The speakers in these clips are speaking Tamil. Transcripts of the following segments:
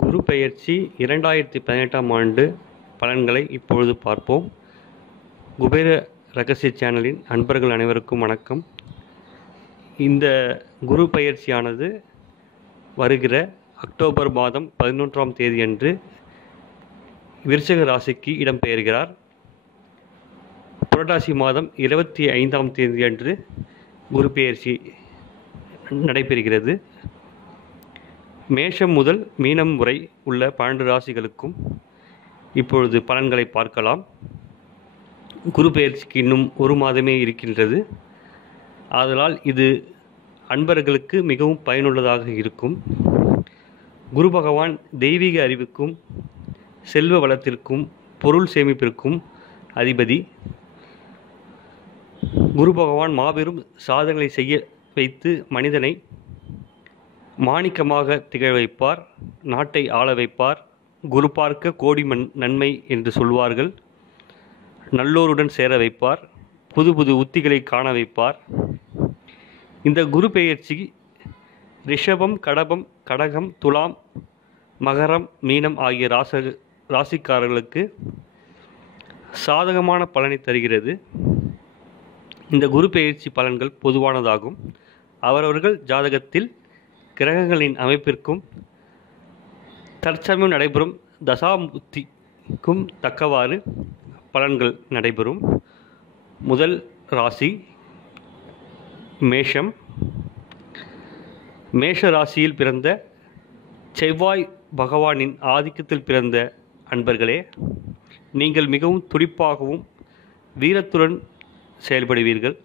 குரு பெயர்ச்சி இரண்டாயிரத்தி பதினெட்டாம் ஆண்டு பலன்களை இப்பொழுது பார்ப்போம். குபேர ரகசிய சேனலின் அன்பர்கள் அனைவருக்கும் வணக்கம். இந்த குரு பயிற்சியானது வருகிற அக்டோபர் மாதம் பதினொன்றாம் தேதியன்று விருச்சக ராசிக்கு இடம்பெயர்கிறார். புரட்டாசி மாதம் இருபத்தி ஐந்தாம் தேதியன்று குரு பெயர்ச்சி நடைபெறுகிறது. மேஷம் முதல் மீனம் வரை உள்ள பன்னெண்டு ராசிகளுக்கும் இப்பொழுது பலன்களை பார்க்கலாம். குரு பயிற்சிக்கு இன்னும் ஒரு மாதமே இருக்கின்றது. ஆதலால் இது அன்பர்களுக்கு மிகவும் பயனுள்ளதாக இருக்கும். குரு பகவான் தெய்வீக அறிவுக்கும் செல்வ வளத்திற்கும் பொருள் சேமிப்பிற்கும் அதிபதி. குரு பகவான் மாபெரும் சாதனைகளை செய்ய வைத்து மனிதனை மாணிக்கமாக திகழ வைப்பார் நாட்டை ஆள வைப்பார் குரு பார்க்க கோடி மண் நன்மை என்று சொல்வார்கள். நல்லோருடன் சேர வைப்பார் புது புது உத்திகளை காண வைப்பார். இந்த குரு பெயர்ச்சி ரிஷபம் கடபம் கடகம் துலாம் மகரம் மீனம் ஆகிய ராச ராசிக்காரர்களுக்கு சாதகமான பலனை தருகிறது. இந்த குரு பெயர்ச்சி பலன்கள் பொதுவானதாகும். அவரவர்கள் ஜாதகத்தில் கிரகங்களின் அமைப்பிற்கும் தற்சமயம் நடைபெறும் தசாமுத்திக்கும் தக்கவாறு பலன்கள் நடைபெறும். முதல் ராசி மேஷம். மேஷ ராசியில் பிறந்த செவ்வாய் பகவானின் ஆதிக்கத்தில் பிறந்த அன்பர்களே நீங்கள் மிகவும் துடிப்பாகவும் வீரத்துடன் செயல்படுவீர்கள்.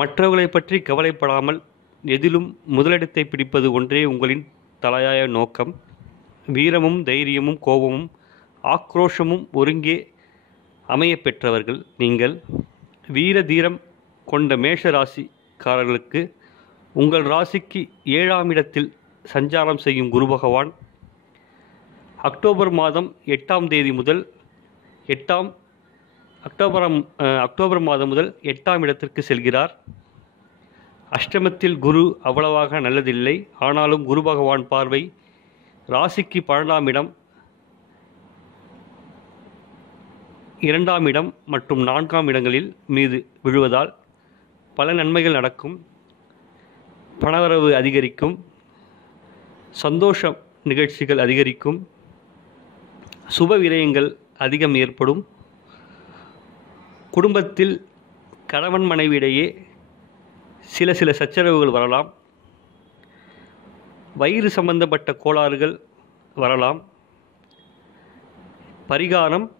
மற்றவர்களை பற்றி கவலைப்படாமல் எதிலும் முதலிடத்தை பிடிப்பது ஒன்றே உங்களின் தலையாய நோக்கம். வீரமும் தைரியமும் கோபமும் ஆக்ரோஷமும் ஒருங்கே அமைய பெற்றவர்கள் நீங்கள். வீர தீரம் கொண்ட மேஷ ராசிக்காரர்களுக்கு உங்கள் ராசிக்கு ஏழாம் இடத்தில் சஞ்சாரம் செய்யும் குரு பகவான். அக்டோபர் மாதம் எட்டாம் தேதி முதல் எட்டாம் அக்டோபரம் அக்டோபர் மாதம் முதல் எட்டாம் இடத்திற்கு செல்கிறார். அஷ்டமத்தில் குரு அவ்வளவாக நல்லதில்லை. ஆனாலும் குரு பகவான் பார்வை ராசிக்கு பன்னெண்டாம் இடம் இரண்டாம் இடம் மற்றும் நான்காம் இடங்களில் மீது விழுவதால் பல நன்மைகள் நடக்கும். பணவரவு அதிகரிக்கும். சந்தோஷம் நிகழ்ச்சிகள் அதிகரிக்கும். சுப விரயங்கள் அதிகம் ஏற்படும். குடும்பத்தில் கணவன் மனைவியிடையே சில சில சச்சரவுகள் வரலாம். வயிறு சம்பந்தப்பட்ட கோளாறுகள் வரலாம். பரிகாரம்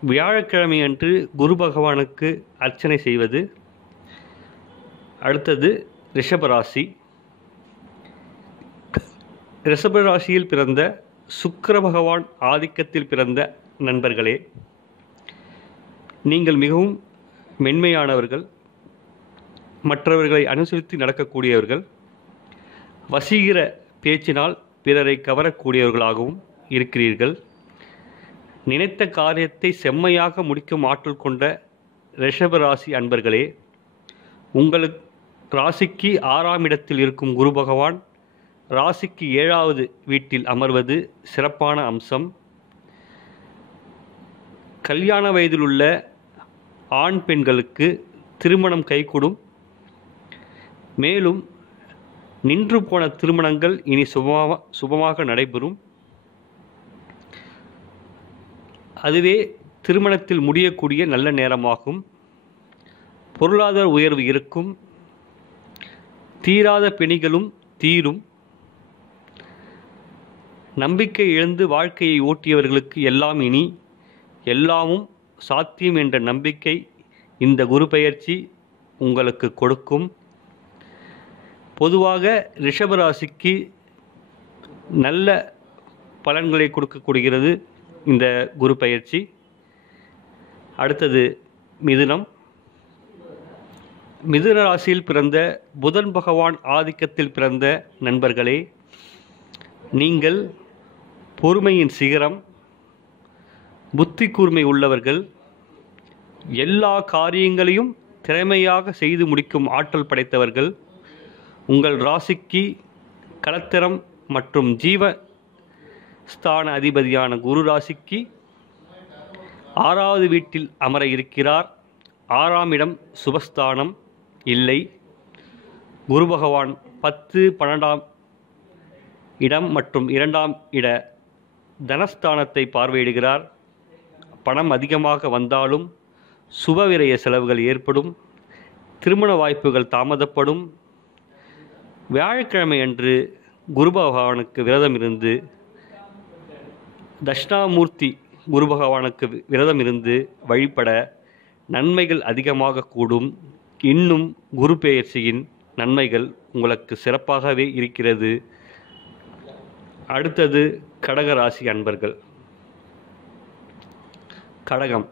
வியாழக்கிழமை அன்று குரு பகவானுக்கு அர்ச்சனை செய்வது. அடுத்தது ரிஷபராசி. ரிஷபராசியில் பிறந்த சுக்கர பகவான் ஆதிக்கத்தில் பிறந்த நண்பர்களே நீங்கள் மிகவும் மென்மையானவர்கள். மற்றவர்களை அனுசரித்து நடக்கக்கூடியவர்கள் வசீகர பேச்சினால் பிறரை கவரக்கூடியவர்களாகவும் இருக்கிறீர்கள். நினைத்த காரியத்தை செம்மையாக முடிக்கும் ஆற்றல் கொண்ட ரிஷப ராசி அன்பர்களே உங்களுக்கு ராசிக்கு ஆறாம் இடத்தில் இருக்கும் குரு பகவான் ராசிக்கு ஏழாவது வீட்டில் அமர்வது சிறப்பான அம்சம். கல்யாண வயதில் உள்ள ஆண் பெண்களுக்கு திருமணம் கைகூடும். மேலும் நின்று போன திருமணங்கள் இனி சுபமாக சுபமாக நடைபெறும். அதுவே திருமணத்தில் முடியக்கூடிய நல்ல நேரமாகும். பொருளாதார உயர்வு இருக்கும். தீராத பிணிகளும் தீரும். நம்பிக்கை இழந்து வாழ்க்கையை ஓட்டியவர்களுக்கு எல்லாம் இனி எல்லாமும் சாத்தியம் என்ற நம்பிக்கை இந்த குரு பயிற்சி உங்களுக்கு கொடுக்கும். பொதுவாக ரிஷபராசிக்கு நல்ல பலன்களை கொடுக்கக்கூடியது இந்த குரு பயிற்சி. அடுத்தது மிதுனம். மிதுன ராசியில் பிறந்த புதன் பகவான் ஆதிக்கத்தில் பிறந்த நண்பர்களே நீங்கள் பொறுமையின் சிகரம் புத்தி கூர்மை உள்ளவர்கள் எல்லா காரியங்களையும் திறமையாக செய்து முடிக்கும் ஆற்றல் படைத்தவர்கள் உங்கள் ராசிக்கு கலத்திரம் மற்றும் ஜீவ ஸ்தான அதிபதியான குரு ராசிக்கு ஆறாவது வீட்டில் அமர இருக்கிறார். ஆறாம் இடம் சுபஸ்தானம் இல்லை. குரு பகவான் பத்து பன்னெண்டாம் இடம் மற்றும் இரண்டாம் இட தனஸ்தானத்தை பார்வையிடுகிறார். பணம் அதிகமாக வந்தாலும் சுபவிரய செலவுகள் ஏற்படும். திருமண வாய்ப்புகள் தாமதப்படும். வியாழக்கிழமை அன்று குரு பகவானுக்கு விரதம் இருந்து தட்சிணாமூர்த்தி குரு பகவானுக்கு விரதம் இருந்து வழிபட நன்மைகள் அதிகமாக கூடும். இன்னும் குரு பெயர்ச்சியின் நன்மைகள் உங்களுக்கு சிறப்பாகவே இருக்கிறது. அடுத்தது கடகராசி அன்பர்கள். கடகம்.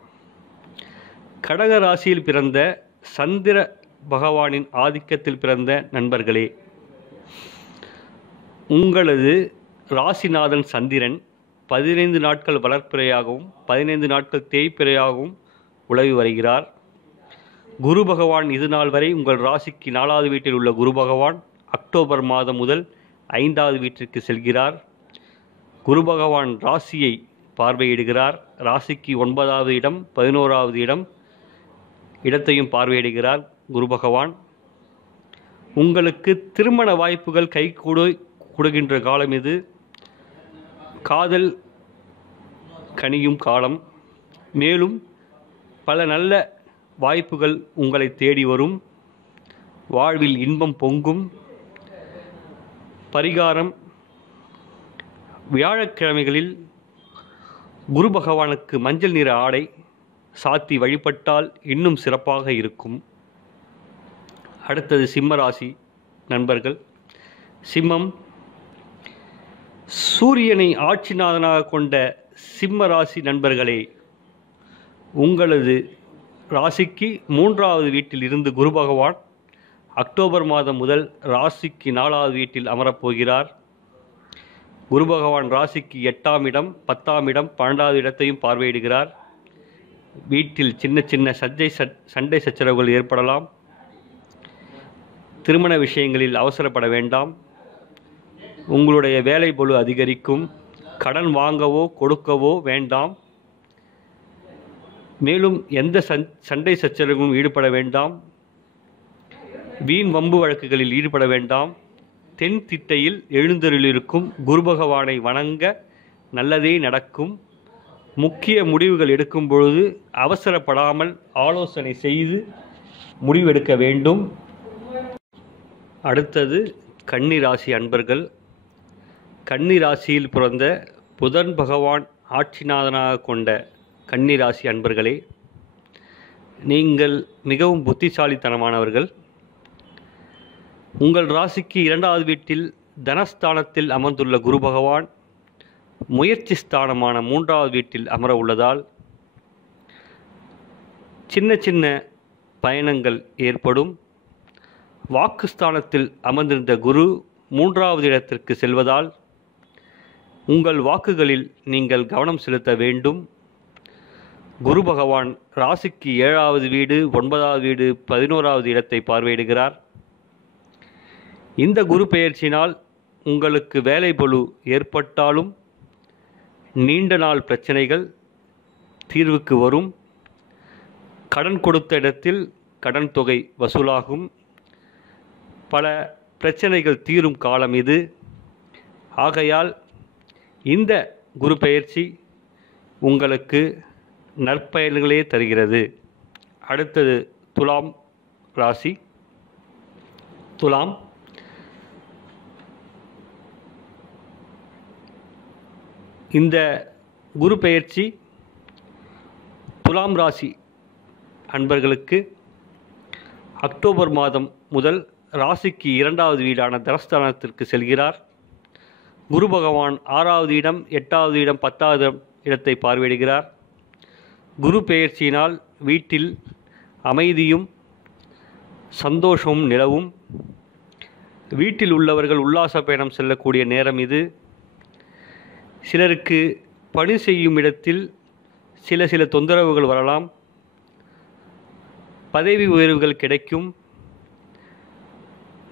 கடக ராசியில் பிறந்த சந்திர பகவானின் ஆதிக்கத்தில் பிறந்த நண்பர்களே உங்களது ராசிநாதன் சந்திரன் பதினைந்து நாட்கள் வளர்ப்பிறையாகவும் பதினைந்து நாட்கள் தேய்ப்பிறையாகவும் உலவி வருகிறார். குரு பகவான் இது நாள் வரை உங்கள் ராசிக்கு நாலாவது வீட்டில் உள்ள குரு பகவான் அக்டோபர் மாதம் முதல் ஐந்தாவது வீட்டிற்கு செல்கிறார். குரு பகவான் ராசியை பார்வையிடுகிறார். ராசிக்கு ஒன்பதாவது இடம் பதினோராவது இடம் இடத்தையும் பார்வையிடுகிறார் குரு பகவான். உங்களுக்கு திருமண வாய்ப்புகள் கை கொடுக்கின்ற காலம் இது. காதல் கனியும் காலம். மேலும் பல நல்ல வாய்ப்புகள் உங்களை தேடி வரும். வாழ்வில் இன்பம் பொங்கும். பரிகாரம். வியாழக்கிழமைகளில் குரு பகவானுக்கு மஞ்சள் நிற ஆடை சாத்தி வழிபட்டால் இன்னும் சிறப்பாக இருக்கும். அடுத்தது சிம்மராசி நண்பர்கள். சிம்மம் சூரியனை ஆட்சிநாதனாக கொண்ட சிம்ம ராசி நண்பர்களே உங்களது ராசிக்கு மூன்றாவது வீட்டில் இருந்து குரு பகவான் அக்டோபர் மாதம் முதல் ராசிக்கு நாலாவது வீட்டில் அமரப்போகிறார். குரு பகவான் ராசிக்கு எட்டாம் இடம் பத்தாம் இடம் பன்னெண்டாவது இடத்தையும் பார்வையிடுகிறார். வீட்டில் சின்ன சின்ன சஜ்ஜை சண்டை சச்சரவுகள் ஏற்படலாம். திருமண விஷயங்களில் அவசரப்பட வேண்டாம். உங்களுடைய வேலை பொழு அதிகரிக்கும். கடன் வாங்கவோ கொடுக்கவோ வேண்டாம். மேலும் எந்த சன் சண்டை சச்சரவும் ஈடுபட வேண்டாம். வீண் வம்பு வழக்குகளில் ஈடுபட வேண்டாம். தென் திட்டையில் எழுந்தருளிருக்கும் குரு பகவானை வணங்க நல்லதே நடக்கும். முக்கிய முடிவுகள் எடுக்கும் பொழுது அவசரப்படாமல் ஆலோசனை செய்து முடிவெடுக்க வேண்டும். அடுத்தது கன்னி ராசி அன்பர்கள். கன்னி ராசியில் பிறந்த புதன் பகவான் ஆட்சிநாதனாக கொண்ட கன்னி ராசி அன்பர்களே நீங்கள் மிகவும் புத்திசாலித்தனமானவர்கள். உங்கள் ராசிக்கு இரண்டாவது வீட்டில் தனஸ்தானத்தில் அமர்ந்துள்ள குரு பகவான் முயற்சி ஸ்தானமான மூன்றாவது வீட்டில் அமர உள்ளதால் சின்ன சின்ன பயணங்கள் ஏற்படும். வாக்குஸ்தானத்தில் அமர்ந்திருந்த குரு மூன்றாவது இடத்திற்கு செல்வதால் உங்கள் வாக்குகளில் நீங்கள் கவனம் செலுத்த வேண்டும். குரு பகவான் ராசிக்கு ஏழாவது வீடு ஒன்பதாவது வீடு பதினோராவது இடத்தை பார்வையிடுகிறார். இந்த குரு பெயர்ச்சினால் உங்களுக்கு வேலை பழு ஏற்பட்டாலும் நீண்ட நாள் பிரச்சனைகள் தீர்வுக்கு வரும். கடன் கொடுத்த இடத்தில் கடன் தொகை வசூலாகும். பல பிரச்சனைகள் தீரும் காலம் இது. ஆகையால் இந்த குரு பயிற்சி உங்களுக்கு நற்பயன்களே தருகிறது. அடுத்தது துலாம் ராசி. துலாம். இந்த குரு பெயர்ச்சி துலாம் ராசி அன்பர்களுக்கு அக்டோபர் மாதம் முதல் ராசிக்கு இரண்டாவது வீடான தனஸ்தானத்திற்கு செல்கிறார். குரு பகவான் ஆறாவது இடம் எட்டாவது இடம் பத்தாவது இடத்தை பார்வையிடுகிறார். குரு பெயர்ச்சியினால் வீட்டில் அமைதியும் சந்தோஷமும் நிலவும். வீட்டில் உள்ளவர்கள் உல்லாச பயணம் செல்லக்கூடிய நேரம் இது. சிலருக்கு பணி செய்யும் இடத்தில் சில சில தொந்தரவுகள் வரலாம். பதவி உயர்வுகள் கிடைக்கும்.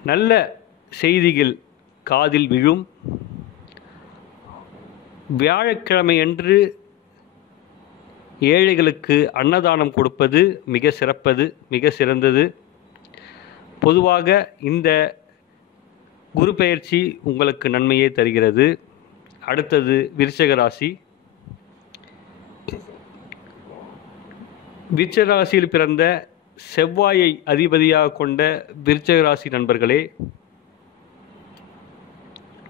நல்ல செய்திகள் காதில் விழும். வியாழக்கிழமையன்று ஏழைகளுக்கு அன்னதானம் கொடுப்பது மிக சிறப்பது மிக சிறந்தது. பொதுவாக இந்த குரு பெயர்ச்சி உங்களுக்கு நன்மையே தருகிறது. அடுத்தது விருச்சக ராசி. விருச்சக ராசியில் பிறந்த செவ்வாயை அதிபதியாக கொண்ட விருச்சக ராசி நண்பர்களே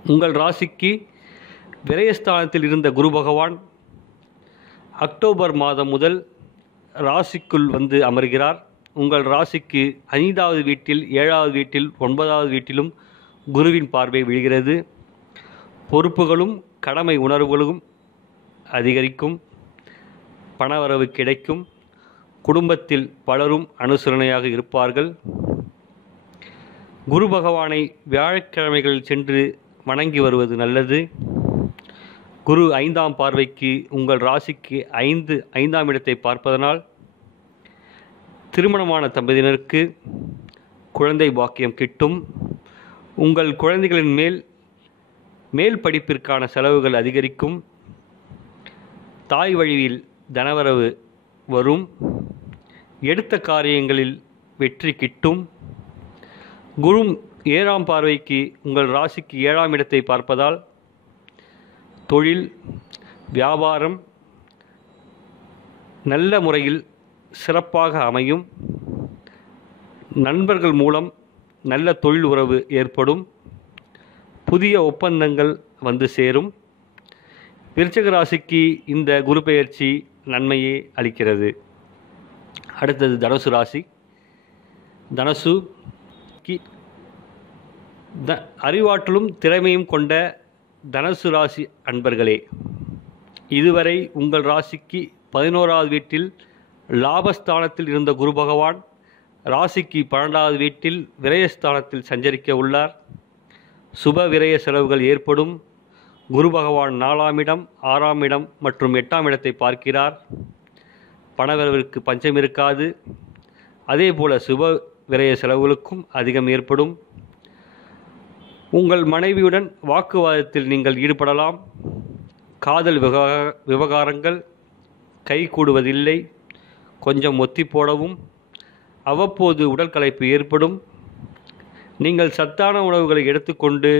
உங்கள் ராசிக்கு விரயஸ்தானத்தில் இருந்த குரு பகவான் அக்டோபர் மாதம் முதல் ராசிக்குள் வந்து அமர்கிறார். உங்கள் ராசிக்கு ஐந்தாவது வீட்டில் ஏழாவது வீட்டில் ஒன்பதாவது வீட்டிலும் குருவின் பார்வை விழுகிறது. பொறுப்புகளும் கடமை உணர்வுகளும் அதிகரிக்கும். பணவரவு கிடைக்கும். குடும்பத்தில் பலரும் அனுசரணையாக இருப்பார்கள். குரு பகவானை வியாழக்கிழமைகளில் சென்று வணங்கி வருவது நல்லது. குரு ஐந்தாம் பார்வைக்கு உங்கள் ராசிக்கு ஐந்து ஐந்தாம் இடத்தை பார்ப்பதனால் திருமணமான தம்பதியினருக்கு குழந்தை பாக்கியம் கிட்டும். உங்கள் குழந்தைகளின் மேல் மேல் படிப்பிற்கான செலவுகள் அதிகரிக்கும். தாய் வழியில் தனவரவு வரும். எடுத்த காரியங்களில் வெற்றி கிட்டும். குரு ஏழாம் பார்வைக்கு உங்கள் ராசிக்கு ஏழாம் இடத்தை பார்ப்பதால் தொழில் வியாபாரம் நல்ல முறையில் சிறப்பாக அமையும். நண்பர்கள் மூலம் நல்ல தொழில் உறவு ஏற்படும். புதிய ஒப்பந்தங்கள் வந்து சேரும். விருச்சக ராசிக்கு இந்த குரு பெயர்ச்சி நன்மையே அளிக்கிறது. அடுத்தது தனுசு ராசி. தனுசு த அறிவாற்றலும் திறமையும் கொண்ட தனுசு ராசி அன்பர்களே இதுவரை உங்கள் ராசிக்கு பதினோராவது வீட்டில் லாபஸ்தானத்தில் இருந்த குரு பகவான் ராசிக்கு பன்னெண்டாவது வீட்டில் விரயஸ்தானத்தில் சஞ்சரிக்க உள்ளார். சுப விரய செலவுகள் ஏற்படும். குரு பகவான் நாலாம் இடம் ஆறாம் இடம் மற்றும் எட்டாம் இடத்தை பார்க்கிறார். பணவரவிற்கு பஞ்சம் இருக்காது. அதே போல சுப விரய செலவுகளுக்கும் அதிகம் ஏற்படும். உங்கள் மனைவியுடன் வாக்குவாதத்தில் நீங்கள் ஈடுபடலாம். காதல் விவகார விவகாரங்கள் கைகூடுவதில்லை. கொஞ்சம் ஒத்தி போடவும். அவ்வப்போது உடல் கலைப்பு ஏற்படும். நீங்கள் சத்தான உணவுகளை எடுத்துக்கொண்டு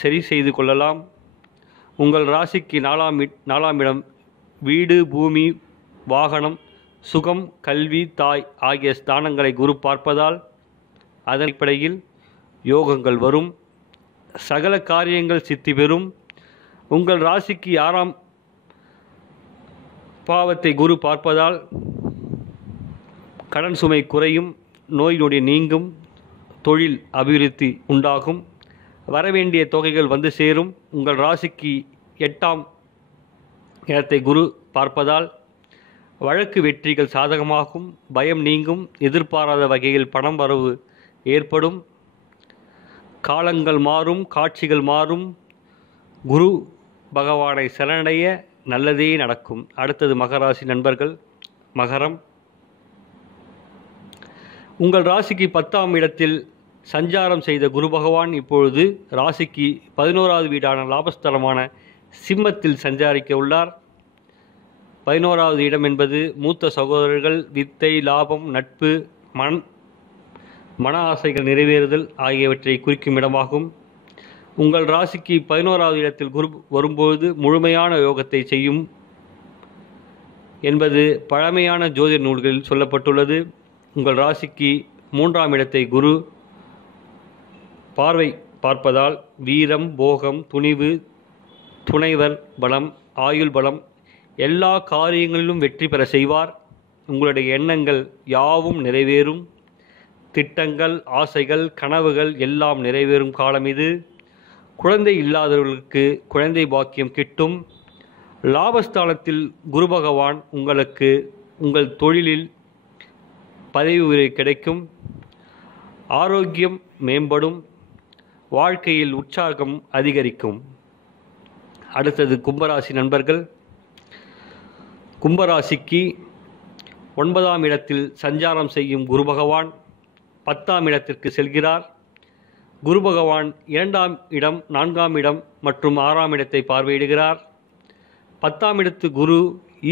சரி செய்து கொள்ளலாம். உங்கள் ராசிக்கு நாலாம் நாலாம் இடம் வீடு பூமி வாகனம் சுகம் கல்வி தாய் ஆகிய ஸ்தானங்களை குரு பார்ப்பதால் அதன் அடிப்படையில் யோகங்கள் வரும். சகல காரியங்கள் சித்தி பெறும். உங்கள் ராசிக்கு ஆறாம் பாவத்தை குரு பார்ப்பதால் கடன் சுமை குறையும் நோய் நொடி நீங்கும் தொழில் அபிவிருத்தி உண்டாகும். வரவேண்டிய தொகைகள் வந்து சேரும். உங்கள் ராசிக்கு எட்டாம் இடத்தை குரு பார்ப்பதால் வழக்கு வெற்றிகள் சாதகமாகும் பயம் நீங்கும் எதிர்பாராத வகையில் பணம் வரவு ஏற்படும். காலங்கள் மாறும் காட்சிகள் மாறும். குரு பகவானை சரணடைய நல்லதே நடக்கும். அடுத்தது மகராசி நண்பர்கள் மகரம். உங்கள் ராசிக்கு பத்தாம் இடத்தில் சஞ்சாரம் செய்த குரு பகவான் இப்பொழுது ராசிக்கு பதினோராவது வீடான லாபஸ்தலமான சிம்மத்தில் சஞ்சாரிக்க உள்ளார். பதினோராவது இடம் என்பது மூத்த சகோதரர்கள் வித்தை லாபம் நட்பு மண் மன ஆசைகள் நிறைவேறுதல் ஆகியவற்றை குறிக்கும் இடமாகும். உங்கள் ராசிக்கு பதினோராவது இடத்தில் குரு வரும்போது முழுமையான யோகத்தை செய்யும் என்பது பழமையான ஜோதிட நூல்களில் சொல்லப்பட்டுள்ளது. உங்கள் ராசிக்கு மூன்றாம் இடத்தை குரு பார்வை பார்ப்பதால் வீரம் போகம் துணிவு துணைவர் பலம் ஆயுள் பலம் எல்லா காரியங்களிலும் வெற்றி பெற செய்வார். உங்களுடைய எண்ணங்கள் யாவும் நிறைவேறும். திட்டங்கள் ஆசைகள் கனவுகள் எல்லாம் நிறைவேறும் காலம் இது. குழந்தை இல்லாதவர்களுக்கு குழந்தை பாக்கியம் கிட்டும். லாபஸ்தானத்தில் குரு பகவான் உங்களுக்கு உங்கள் தொழிலில் பதவி உயர்வு கிடைக்கும். ஆரோக்கியம் மேம்படும். வாழ்க்கையில் உற்சாகம் அதிகரிக்கும். அடுத்தது கும்பராசி நண்பர்கள். கும்பராசிக்கு ஒன்பதாம் இடத்தில் சஞ்சாரம் செய்யும் குரு பகவான். பத்தாம் இடத்திற்கு செல்கிறார். குரு பகவான் இரண்டாம் இடம் நான்காம் இடம் மற்றும் ஆறாம் இடத்தை பார்வையிடுகிறார். பத்தாம் இடத்து குரு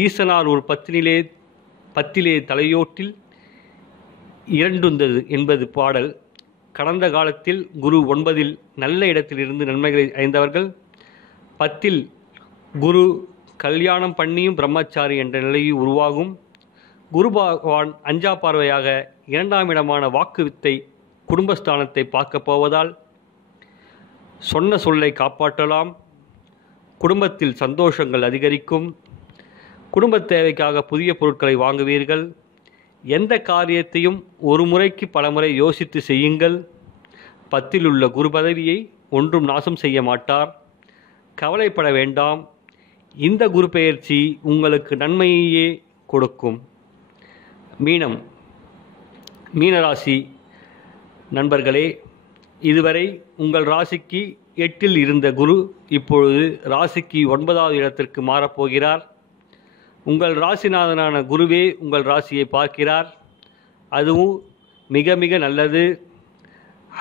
ஈசனார் ஒரு பத்தினிலே பத்திலே தலையோட்டில் இரண்டுந்தது என்பது பாடல். கடந்த காலத்தில் குரு ஒன்பதில் நல்ல இடத்திலிருந்து நன்மைகளை அடைந்தவர்கள். பத்தில் குரு கல்யாணம் பண்ணியும் பிரம்மச்சாரி என்ற நிலையில் உருவாகும். குரு பகவான் அஞ்சா பார்வையாக இரண்டாம் இடமான வாக்கு வித்தை குடும்பஸ்தானத்தை பார்க்கப் போவதால் சொன்ன சொல்லை காப்பாற்றலாம். குடும்பத்தில் சந்தோஷங்கள் அதிகரிக்கும். குடும்ப தேவைக்காக புதிய பொருட்களை வாங்குவீர்கள். எந்த காரியத்தையும் ஒரு முறைக்கு பலமுறை யோசித்து செய்யுங்கள். பத்தில் உள்ள குரு பதவியை ஒன்றும் நாசம் செய்ய மாட்டார். கவலைப்பட வேண்டாம். இந்த குரு பெயர்ச்சி உங்களுக்கு நன்மையையே கொடுக்கும். மீனம். மீனராசி நண்பர்களே இதுவரை உங்கள் ராசிக்கு எட்டில் இருந்த குரு இப்பொழுது ராசிக்கு ஒன்பதாவது இடத்திற்கு மாறப்போகிறார். உங்கள் ராசிநாதனான குருவே உங்கள் ராசியை பார்க்கிறார். அதுவும் மிக மிக நல்லது.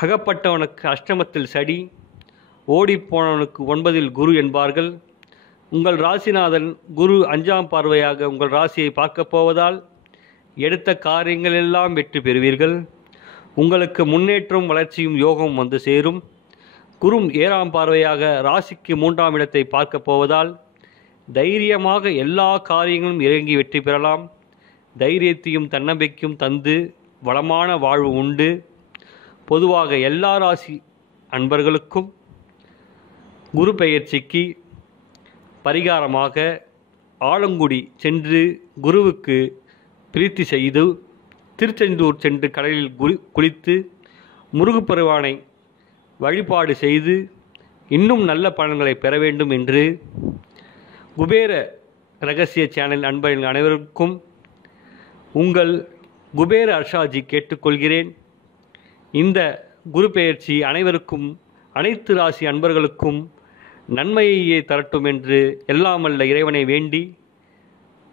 அகப்பட்டவனுக்கு அஷ்டமத்தில் சடி ஓடிப்போனவனுக்கு ஒன்பதில் குரு என்பார்கள். உங்கள் ராசிநாதன் குரு அஞ்சாம் பார்வையாக உங்கள் ராசியை பார்க்கப் போவதால் எடுத்த காரியங்கள் எல்லாம் வெற்றி பெறுவீர்கள். உங்களுக்கு முன்னேற்றம் வளர்ச்சியும் யோகம் வந்து சேரும். குரு ஏழாம் பார்வையாக ராசிக்கு மூன்றாம் இடத்தை பார்க்கப் போவதால் தைரியமாக எல்லா காரியங்களும் இறங்கி வெற்றி பெறலாம். தைரியத்தையும் தன்னம்பிக்கையும் தந்து வளமான வாழ்வு உண்டு. பொதுவாக எல்லா ராசி அன்பர்களுக்கும் குரு பெயர்ச்சிக்கு பரிகாரமாக ஆலங்குடி சென்று குருவுக்கு பிரீத்தி செய்து திருச்செந்தூர் சென்று கடலில் குளி குளித்து முருகப்பெருவானை வழிபாடு செய்து இன்னும் நல்ல பலன்களை பெற வேண்டும் என்று குபேர ரகசிய சேனல் அன்பர்கள் அனைவருக்கும் உங்கள் குபேர அர்ஷாஜி கேட்டுக்கொள்கிறேன். இந்த குரு பெயர்ச்சி அனைவருக்கும் அனைத்து ராசி அன்பர்களுக்கும் நன்மையையே தரட்டும் என்று எல்லாமல்ல இறைவனை வேண்டி